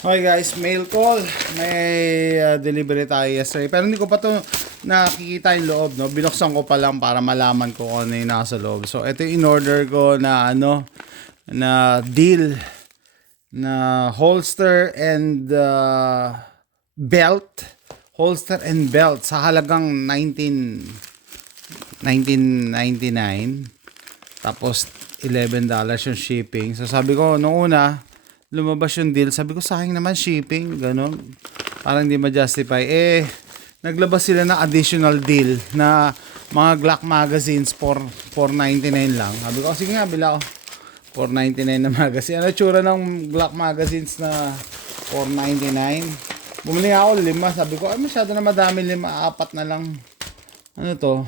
Okay guys, mail call. May delivery tayo yesterday. Pero hindi ko pa to nakikita yung loob, no? Binuksan ko pa lang para malaman ko kung ano yung nasa loob. So, ito yung in-order ko na na deal na holster and belt. Holster and belt sa halagang 1999. Tapos $11 yung shipping. So sabi ko, noong una, lumabas yung deal. Sabi ko, sayang naman shipping. Ganon. Parang hindi ma-justify. Naglabas sila ng additional deal na mga Glock magazines for $4.99 lang. Sabi ko, sige nga, bila ko. $4.99 na magazine. Ano tsura ng Glock magazines na $4.99? Bumili nga ako 5. Sabi ko, ay masyado na madami, 5. 4 na lang. Ano to?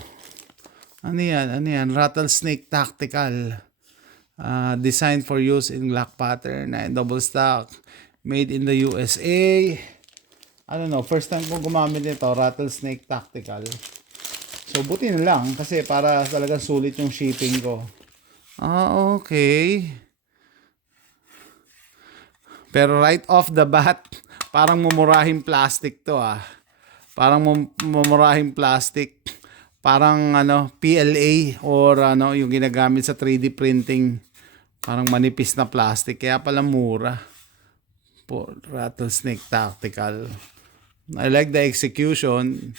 Ano yan? Rattlesnake Tactical. Designed for use in Glock pattern. Double stock. Made in the USA. I don't know. First time kong gumamit nito. Rattlesnake Tactical. So, buti na lang. Kasi para talagang sulit yung shipping ko. Okay. Pero right off the bat, parang mumurahing plastic to Parang mumurahing plastic. Parang PLA or yung ginagamit sa 3D printing. Parang manipis na plastic. Kaya pala mura. Rattlesnake Tactical. I like the execution.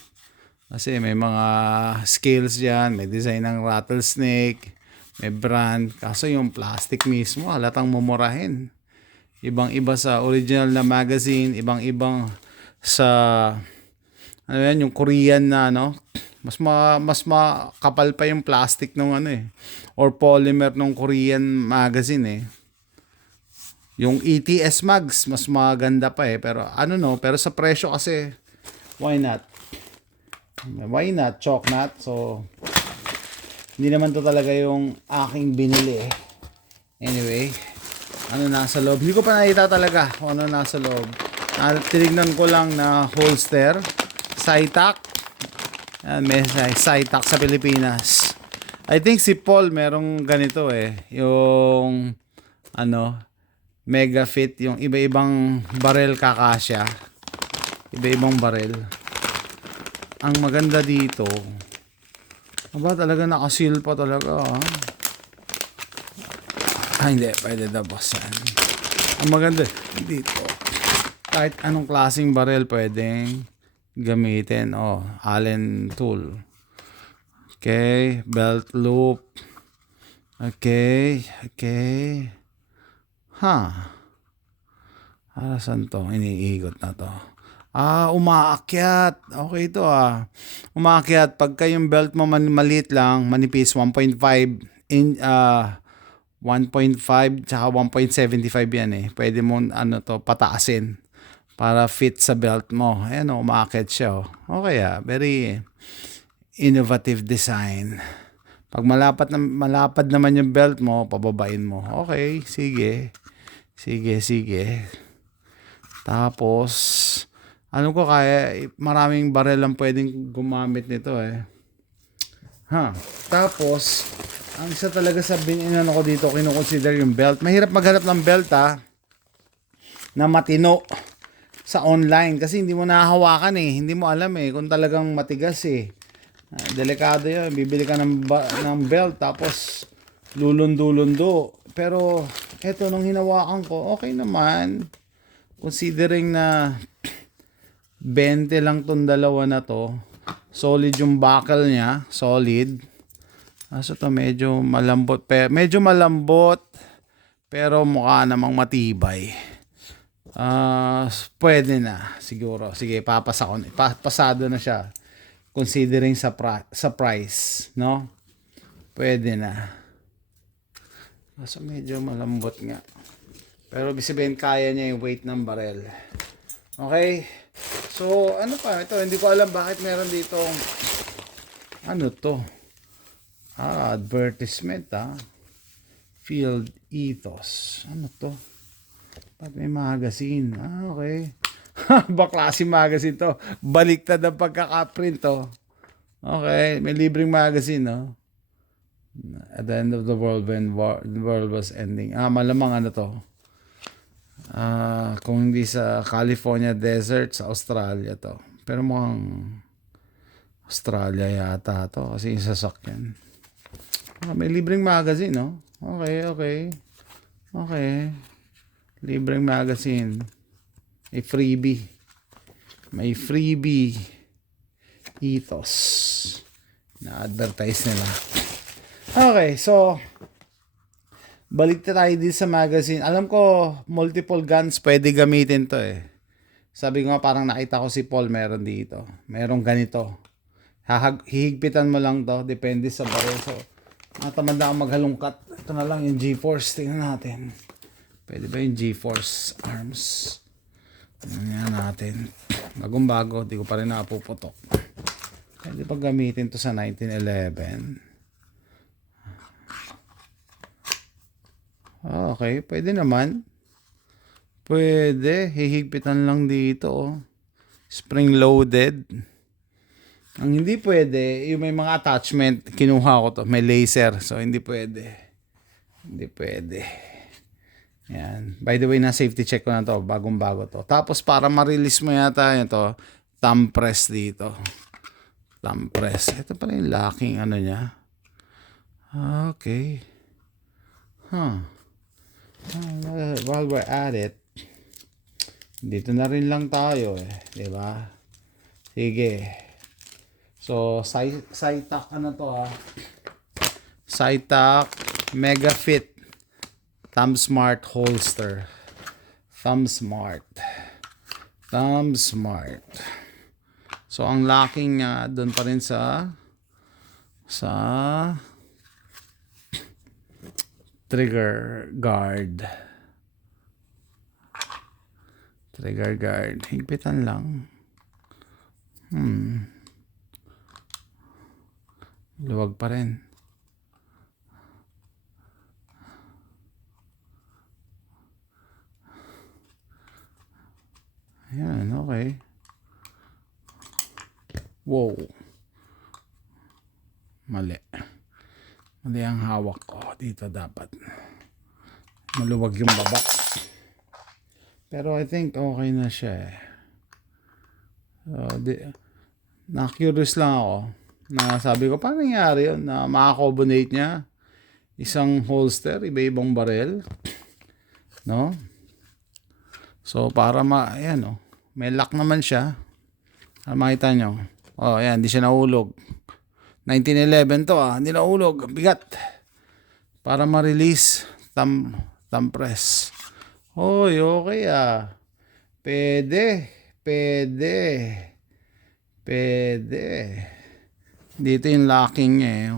Kasi may mga scales dyan. May design ng rattlesnake. May brand. Kaso yung plastic mismo, halatang mumurahin. Ibang-iba sa original na magazine. Ibang-ibang sa yung Korean na mas makapal pa yung plastic nung or polymer nung Korean magazine Yung ETS mags mas maganda pa pero pero sa presyo kasi why not? Chalk not. So hindi naman to talaga yung aking binili Anyway, nasa loob? Hindi ko pa nakita talaga kung ano nasa loob. Tinignan ko lang na holster, Cytac. May Cytac sa Pilipinas. I think si Paul merong ganito yung Mega Fit, yung iba-ibang barrel kakasya. Iba-ibang barrel. Ang maganda dito, talaga nakaseal pa talaga hindi, pwede na boss yan. Ang maganda dito, kahit anong klaseng barrel pwedeng gamitin. Allen tool. Okay, belt loop. Okay. Saan to? Iniikot na to. Umaakyat. Okay ito Umaakyat. Pagka yung belt mo maliit lang, manipis, 1.5 1.5 tsaka 1.75 yan Pwede mo pataasin para fit sa belt mo. Ayan umaakyat siya Okay very innovative design. Pag malapad naman yung belt mo, pababain mo. Okay, sige. Tapos, ko kaya, maraming barel lang pwedeng gumamit nito Tapos, ang isa talaga sa ko dito, kinukonsider yung belt. Mahirap maghanap ng belt na matino sa online kasi hindi mo nahahawakan hindi mo alam kung talagang matigas delikado yun. Bibili ka ng belt tapos lulundo-lundo. Pero eto nung hinawakan ko, okay naman. Considering na 20 lang tong dalawa na to. Solid yung buckle niya, solid. So to medyo malambot, pero mukha namang matibay. Pwede na siguro. Sige, papasa ko. Pasado na siya. Considering sa price, no? Pwede na. So medyo malambot nga. Pero ibig sabihin kaya niya yung weight ng barel. Okay? So ano pa ito? Hindi ko alam bakit meron dito. Ano to? Advertisement Field Ethos. Ano to? Ba't may magazine? Okay. Baklase magazine to. Baliktad ang pagkakaprint to. Okay, may libreng magazine At the end of the world when the world was ending. Malamang to. Kung hindi sa California desert, sa Australia to. Pero mukhang Australia yata to kasi yung sasakyan. May libreng magazine, no? Okay. Libreng magazine. May freebie. Ethos. Na-advertise nila. Okay, so balik na tayo din sa magazine. Alam ko, multiple guns pwede gamitin to eh. Sabi ko nga parang nakita ko si Paul meron dito. Merong ganito. Hihigpitan mo lang to. Depende sa baril. So, natamad na ako maghalongkat. Ito na lang yung G-Force. Tingnan natin. Pwede ba yung G-Force arms? Tingnan natin. Bagong-bago. Di ko pa rin napuputok. Pwede pa gamitin to sa 1911. Okay, pwede naman. Pwede. Hihigpitan lang dito. Oh. Spring loaded. Ang hindi pwede, yung may mga attachment, kinuha ko to. May laser. So, hindi pwede. Yan. By the way, na safety check ko na to. Bagong-bago to. Tapos, para ma-release mo yata yun to, thumb press dito. Thumb press. Ito pala yung locking ano niya. Okay. While we're at it, dito na rin lang tayo eh, di ba? Sige. So, Cytac ano to Cytac MegaFit Thumb Smart Holster. Thumb Smart. So, ang locking niya doon pa rin sa trigger guard. Higpitan lang. Luwag pa rin. Ayan, okay. Wow. Mali ang hawak ko. Dito dapat maluwag yung baba. Pero I think okay na siya eh. Na-curious lang ako. Na sabi ko, paano nangyari yun? Na makakombinate niya isang holster, iba-ibang barel. No? So, para ayan oh. May lock naman siya. Makita nyo. Oh, ayan, hindi siya nahulog. 1911 to hindi nahulog. Bigat. Para ma-release thumb press. Hoy, okay Pwede. Dito yung locking niya eh.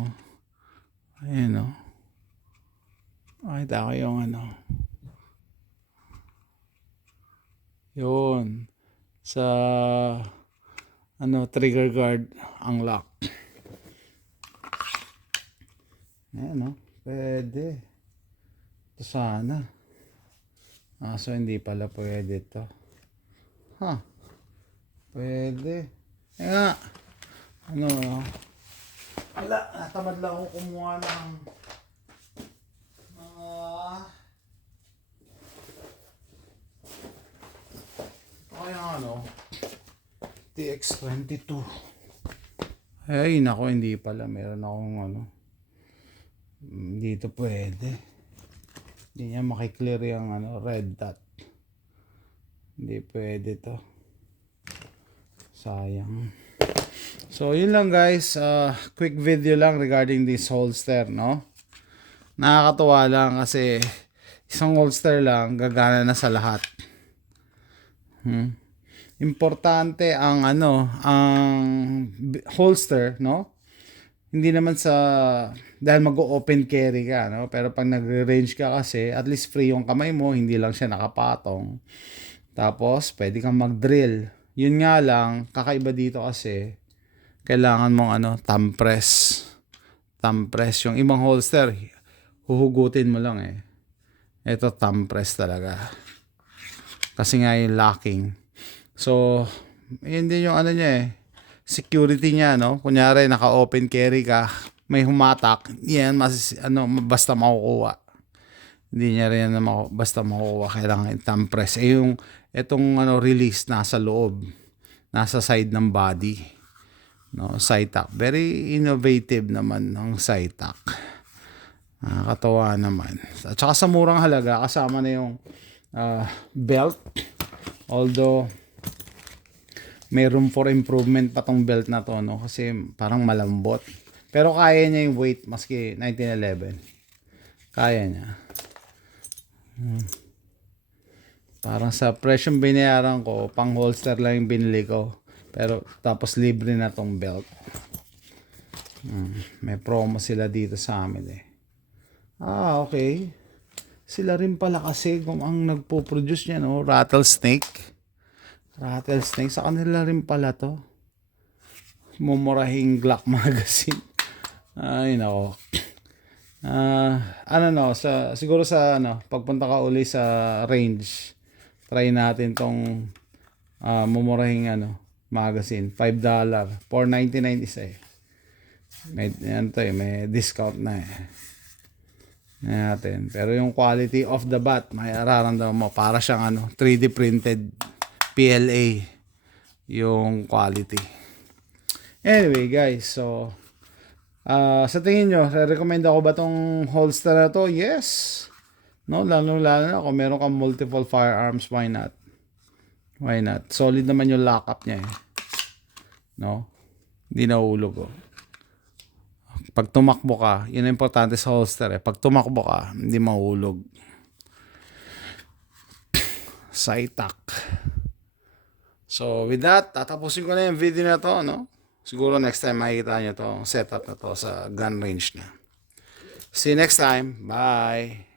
Ayan o. Makita ko yung yun. Sa trigger guard ang lock. Ayan o. Pwede. Ito sana. So hindi pala pwede to. Pwede. Nga. Wala. Natamad lang ako kumuha ng TX22. Ay, nako, hindi pala. Meron akong dito pwede. Hindi niya makiklear yung red dot. Hindi pwede to. Sayang. So, yun lang guys. Quick video lang regarding this holster, no? Nakakatuwa lang kasi isang holster lang gagana na sa lahat. Importante ang ang holster, no? Hindi naman dahil mag-open carry ka, no? Pero pag nagre-range ka kasi, at least free yung kamay mo, hindi lang siya nakapatong. Tapos, pwede kang mag-drill. Yun nga lang, kakaiba dito kasi, kailangan mong thumb press. Thumb press. Yung ibang holster, huhugutin mo lang eh. Ito, thumb press talaga. Kasi nga yung locking. So, yun din yung niya eh. Security niya, no? Kunyari, naka-open carry ka, may humatak, yan, basta makukuha. Hindi niya rin na basta makukuha, kailangan thumb press. Eh yung itong release nasa loob, nasa side ng body, no, Cytac. Very innovative naman ng Cytac. Nakakatawa naman. At saka sa murang halaga, kasama na yung belt. Although may room for improvement pa tong belt na to, no, kasi parang malambot. Pero kaya niya yung weight maski 1911. Kaya niya. Parang sa presyong binayaran ko, pang holster lang yung binili ko. Pero tapos libre na tong belt. May promo sila dito sa amin eh. Okay. Sila rin pala kasi kung ang nagpo-produce niya, no, Rattlesnake. Sa kanila rin pala to. Mumurahing Glock magazine. Ay nako. Siguro sa pagpunta ka uli sa range, try natin tong mumurahing magazine, $5, $4.99 isa eh. May discount na eh. Natin. Pero yung quality of the bat, may araramdaman mo para siyang 3D printed PLA yung quality. Anyway guys, so sa tingin nyo, recommend ako ba tong holster na to? Yes. No, lalo na kung meron kang multiple firearms, why not? Why not? Solid naman yung lockup niya eh. No? Hindi nahulog oh. Pag tumakbo ka, yun ang importante sa holster eh. Pag tumakbo ka, hindi mahulog. Cytac. So with that, tatapusin ko na yung video na to, no? Siguro next time makikita nyo to setup na to sa gun range na. See you next time. Bye!